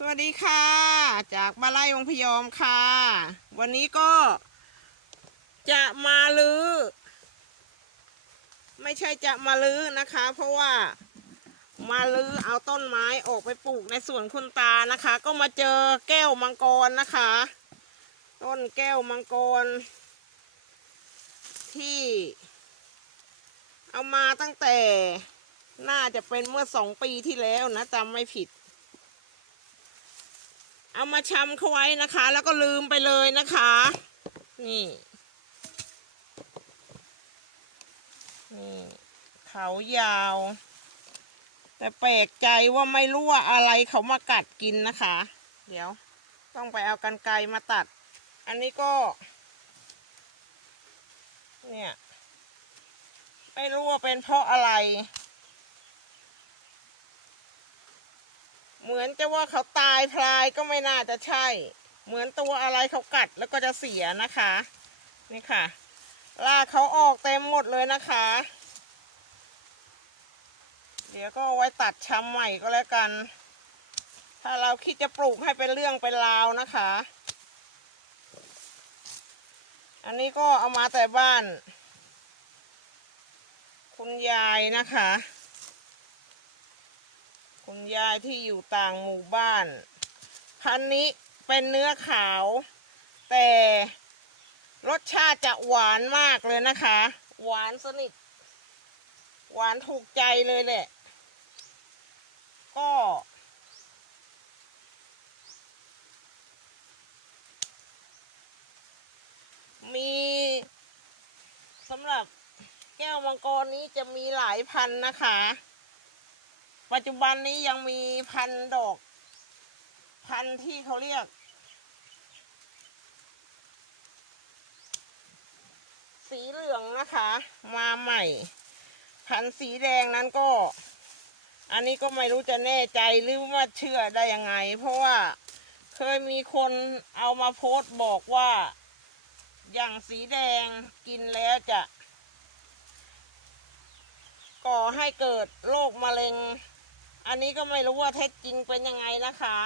สวัสดีค่ะ จากมาไล่วงพยอมค่ะ วันนี้ก็ จะมาลือ้อ ไม่ใช่จะมาลื้อนะคะ เพราะว่ามาลื้อเอาต้นไม้ออกไปปลูกในสวนคุณตานะคะ ก็มาเจอแก้วมังกรนะคะ ต้นแก้วมังกร ที่ เอามาตั้งแต่น่าจะเป็นเมื่อสองปีที่แล้วนะจำไม่ผิด เอามาชำเขาไว้นะคะ แล้วก็ลืมไปเลยนะคะ นี่ นี่เขายาว แต่แปลกใจว่าไม่รู้ว่าอะไรเขามากัดกินนะคะ เดี๋ยว ต้องไปเอากันไกรมาตัด อันนี้ก็ เนี่ย ไม่รู้ว่าเป็นเพราะอะไร เหมือนจะว่าเขาตายพลายก็ไม่น่าจะใช่ เหมือนตัวอะไรเขากัดแล้วก็จะเสียนะคะ นี่ค่ะลากเขาออกเต็มหมดเลยนะคะ เดี๋ยวก็ไว้ตัดชำใหม่ก็แล้วกัน ถ้าเราคิดจะปลูกให้เป็นเรื่องเป็นราวนะคะ อันนี้ก็เอามาแต่บ้าน คุณยายนะคะ คุณยายที่อยู่ต่างหมู่บ้าน พันธุ์นี้เป็นเนื้อขาว แต่รสชาติจะหวานมากเลยนะคะ หวานสนิท หวานถูกใจเลยแหละ ก็ มีสำหรับแก้วมังกรนี้จะมีหลายพันธุ์นะคะ ปัจจุบันนี้ยังมีพันธุ์ดอก พันที่เขาเรียก สีเหลืองนะคะ มาใหม่ พันธุ์สีแดงนั้นก็ อันนี้ก็ไม่รู้จะแน่ใจหรือว่าเชื่อได้ยังไง เพราะว่าเคยมีคนเอามาโพสต์บอกว่า อย่างสีแดงกินแล้วจะก่อให้เกิดโรคมะเร็ง อันนี้ก็ไม่รู้ว่าเท็จจริงเป็นยังไงนะคะ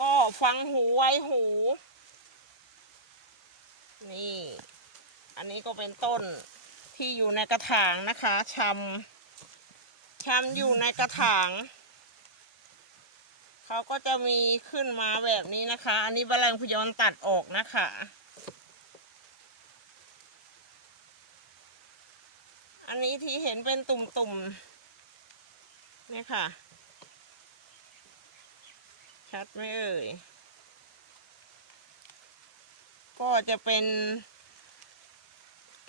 ก็ฟังหูไว้หู นี่ อันนี้ก็เป็นต้นที่อยู่ในกระถางนะคะชำชำอยู่ในกระถางเขาก็จะมีขึ้นมาแบบนี้นะคะ อันนี้แมลงพยอนตัดออกนะคะอันนี้ที่เห็นเป็นตุ่มๆ นี่ค่ะ ชัดไหมเอ่ย ก็จะเป็น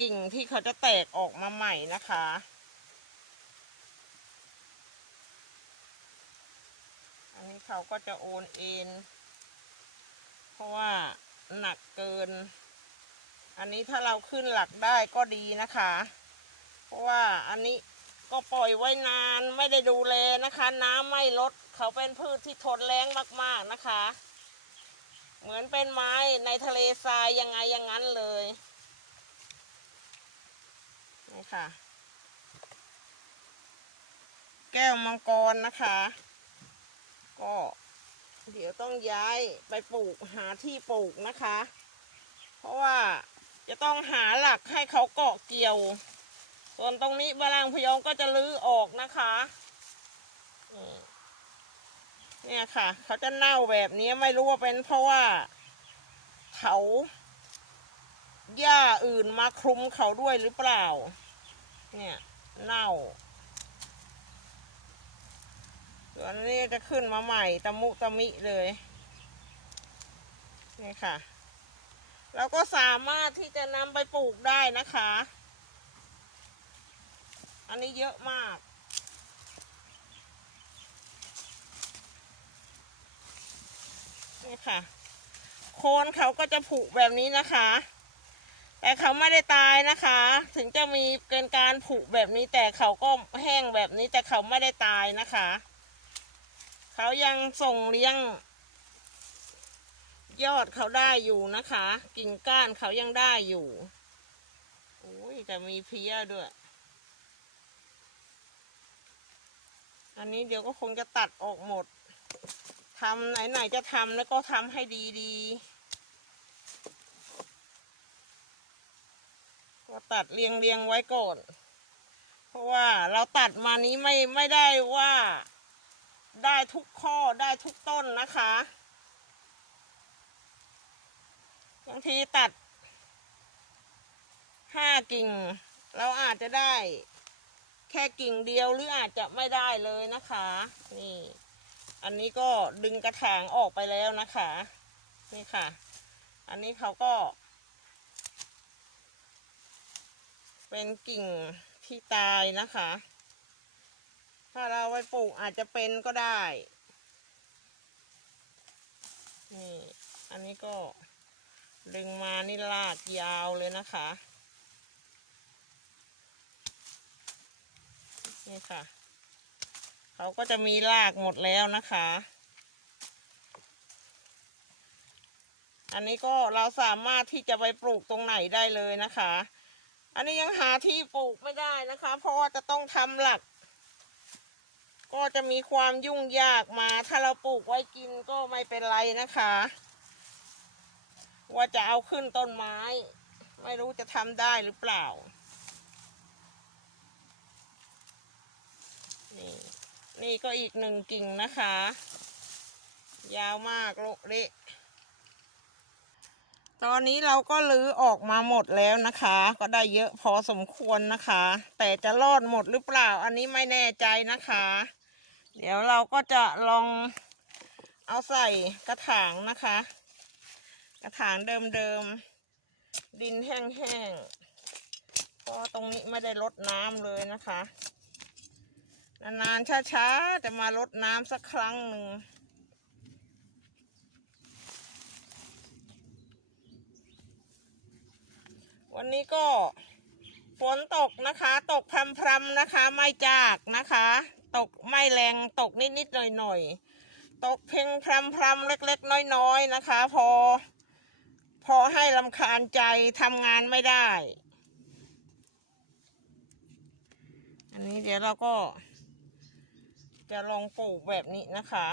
กิ่งที่เขาจะแตกออกมาใหม่นะคะ อันนี้เขาก็จะโอนเอ็น เพราะว่าหนักเกิน อันนี้ถ้าเราขึ้นหลักได้ก็ดีนะคะ เพราะว่าอันนี้ ก็ปล่อยไว้นานไม่ได้ดูแลนะคะ น้ำไม่ลดเขาเป็นพืชที่ทนแรงมากๆนะคะ เหมือนเป็นไม้ในทะเลทรายยังไงอย่างนั้นเลยนี่ค่ะ แก้วมังกรนะคะ ก็เดี๋ยวต้องย้ายไปปลูกหาที่ปลูกนะคะ เพราะว่าจะต้องหาหลักให้เขาเกาะเกี่ยว ส่วนตรงนี้บาลังพยองก็จะลื้อออกนะคะเนี่ยค่ะ เขาจะเน่าแบบนี้ไม่รู้ว่าเป็นเพราะว่า เขาหญ้าอื่นมาคลุมเขาด้วยหรือเปล่า เนี่ย เน่าส่วนนี้จะขึ้นมาใหม่ตะมุตะมิเลยนี่ค่ะเราก็สามารถที่จะนำไปปลูกได้นะคะ อันนี้เยอะมาก นี่ค่ะ โคนเขาก็จะผุแบบนี้นะคะ แต่เขาไม่ได้ตายนะคะ ถึงจะมีเกินการผุแบบนี้แต่เขาก็แห้งแบบนี้แต่เขาไม่ได้ตายนะคะ เขายังส่งเลี้ยง ยอดเขาได้อยู่นะคะ กิ่งก้านเขายังได้อยู่โอ้ยแต่มีเพี้ยด้วย อันนี้เดี๋ยวก็คงจะตัดออกหมดทำไหนๆจะทำแล้วก็ทำให้ดีๆก็ตัดเรียงเรียงๆไว้ก่อน เพราะว่าเราตัดมานี้ไม่ไม่ได้ว่าได้ทุกข้อได้ทุกต้นนะคะบางทีตัดห้ากิ่ง เราอาจจะได้ แค่กิ่งเดียวหรืออาจจะไม่ได้เลยนะคะ นี่ อันนี้ก็ดึงกระถางออกไปแล้วนะคะ นี่ค่ะ อันนี้เขาก็ เป็นกิ่งที่ตายนะคะ ถ้าเราไปปลูกอาจจะเป็นก็ได้ นี่ อันนี้ก็ดึงมานี่ลากยาวเลยนะคะ นี่ค่ะ เขาก็จะมีรากหมดแล้วนะคะ อันนี้ก็เราสามารถที่จะไปปลูกตรงไหนได้เลยนะคะ อันนี้ยังหาที่ปลูกไม่ได้นะคะ เพราะว่าจะต้องทำหลัก ก็จะมีความยุ่งยากมา ถ้าเราปลูกไว้กินก็ไม่เป็นไรนะคะ ว่าจะเอาขึ้นต้นไม้ ไม่รู้จะทำได้หรือเปล่า นี่นี่ก็อีกหนึ่งกิ่งนะคะ ยาวมากโลเละตอนนี้เราก็ลื้อออกมาหมดแล้วนะคะ ก็ได้เยอะพอสมควรนะคะ แต่จะรอดหมดหรือเปล่า อันนี้ไม่แน่ใจนะคะ เดี๋ยวเราก็จะลองเอาใส่กระถางนะคะ กระถางเดิมๆดินแห้งๆก็ตรงนี้ไม่ได้รดน้ำเลยนะคะ นานๆช้าๆจะมารดน้ำสักครั้งหนึ่งวันนี้ก็ฝนตกนะคะ ตกพรำๆนะคะ ไม่จากนะคะ ตกไม่แรงตกนิดๆหน่อยๆตกเพียงพรำๆเล็กๆ น้อยๆนะคะ พอ พอให้ลำคาญใจทำงานไม่ได้ อันนี้เดี๋ยวเราก็ จะลองปลูกแบบนี้นะคะ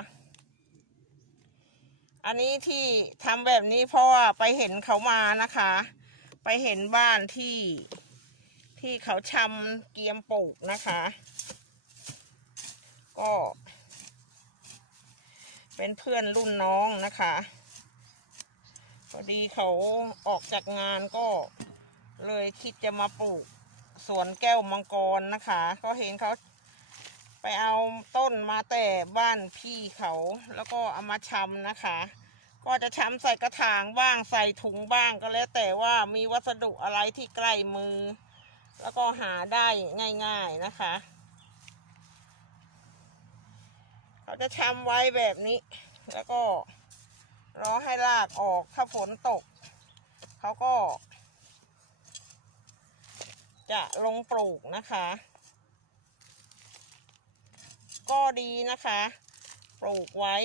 อันนี้ที่ทำแบบนี้เพราะว่าไปเห็นเขามานะคะ ไปเห็นบ้านที่ที่เขาชำเกียมปลูกนะคะ ก็ เป็นเพื่อนรุ่นน้องนะคะพอดีเขาออกจากงานก็เลยคิดจะมาปลูกสวนแก้วมังกรนะคะ ก็เห็นเขา ไปเอาต้นมาแต่บ้านพี่เขาแล้วก็เอามาชำนะคะ ก็จะชำใส่กระถางบ้างใส่ถุงบ้างก็แล้วแต่ว่ามีวัสดุอะไรที่ใกล้มือ แล้วก็หาได้ง่ายๆนะคะเขาจะชำไว้แบบนี้ แล้วก็รอให้รากออกถ้าฝนตกเขาก็ จะลงปลูกนะคะ ก็ดีนะคะ ปลูกไว้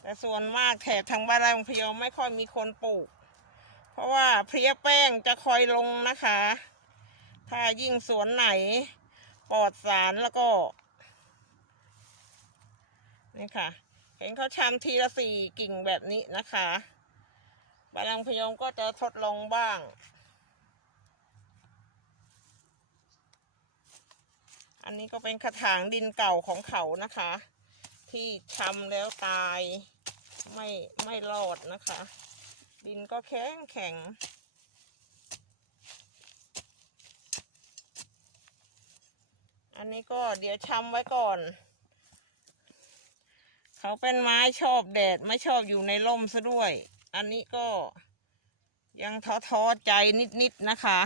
แต่ส่วนมากแถบทางบ้านไร่ของพยอมไม่ค่อยมีคนปลูก เพราะว่าเพลียแป้งจะคอยลงนะคะ ถ้ายิ่งสวนไหนปลอดสารแล้วก็ นี่ค่ะ เห็นเขาชำทีละสี่กิ่งแบบนี้นะคะบาลังพยอมก็จะทดลองบ้าง อันนี้ก็เป็นกระถางดินเก่าของเขานะคะ ที่ชำแล้วตายไม่ไม่รอดนะคะ ดินก็แข็งแข็งอันนี้ก็เดี๋ยวชำไว้ก่อน เขาเป็นไม้ชอบแดดไม่ชอบอยู่ในร่มซะด้วย อันนี้ก็ยังท้อท้อใจนิดๆนะคะ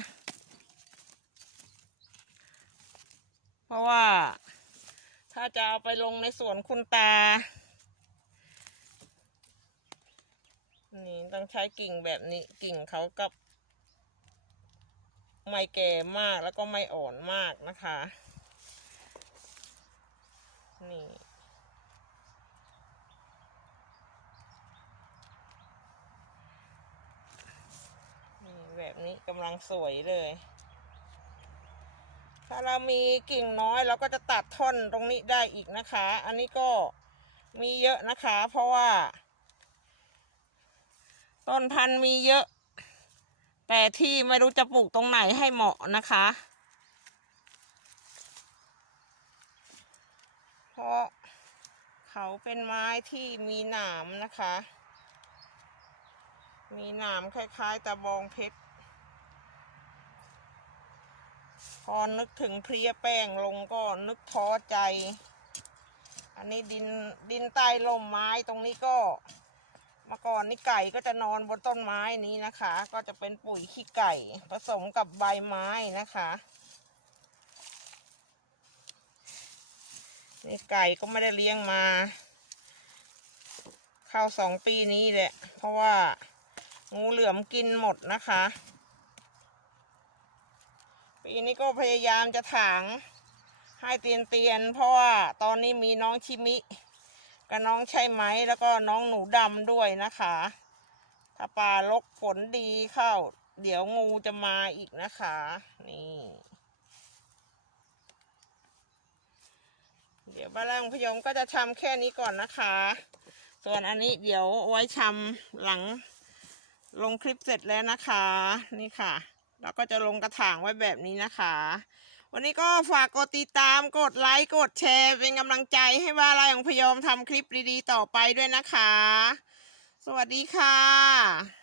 เพ ราะว่า ถ้าจะเอาไปลงในสวนคุณตา นี่ต้องใช้กิ่งแบบนี้กิ่งเขากับ ไม่แก่มากแล้วก็ไม่อ่อนมากนะคะ นี่นี่แบบนี้กำลังสวยเลย ถ้าเรามีกิ่งน้อยเราก็จะตัดท่อนตรงนี้ได้อีกนะคะ อันนี้ก็มีเยอะนะคะ เพราะว่า ต้นพันธุ์มีเยอะ แต่ที่ไม่รู้จะปลูกตรงไหนให้เหมาะนะคะ เพราะเขาเป็นไม้ที่มีหนามนะคะ มีหนามคล้ายๆตะบองเพชร พอนึกถึงเพลียแป้งลงก็นึกท้อใจ อันนี้ดินดินใต้ร่มไม้ตรงนี้ก็เมื่อก่อนนี่ไก่ก็จะนอนบนต้นไม้นี้นะคะ ก็จะเป็นปุ๋ยขี้ไก่ผสมกับใบไม้นะคะนี่ไก่ก็ไม่ได้เลี้ยงมา เข้าสองปีนี้แหละ เพราะว่างูเหลือมกินหมดนะคะ ปีนี้ก็พยายามจะถางให้เตียนเตียนเพราะว่าตอนนี้มีน้องชิมิกับน้องใช่ไหมแล้วก็น้องหนูดำด้วยนะคะ ถ้าป่าลกฝนดีเข้า เดี๋ยวงูจะมาอีกนะคะ นี่ เดี๋ยวบ้านแรงพยมก็จะชำแค่นี้ก่อนนะคะ ส่วนอันนี้เดี๋ยวไว้ชำหลังลงคลิปเสร็จแล้วนะคะ นี่ค่ะ แล้วก็จะลงกระถางไว้แบบนี้นะคะ วันนี้ก็ฝากกดติดตามกดไลค์กดแชร์ เป็นกำลังใจให้บ้ายของพยมทำคลิปดีๆ ต่อไปด้วยนะคะ สวัสดีค่ะ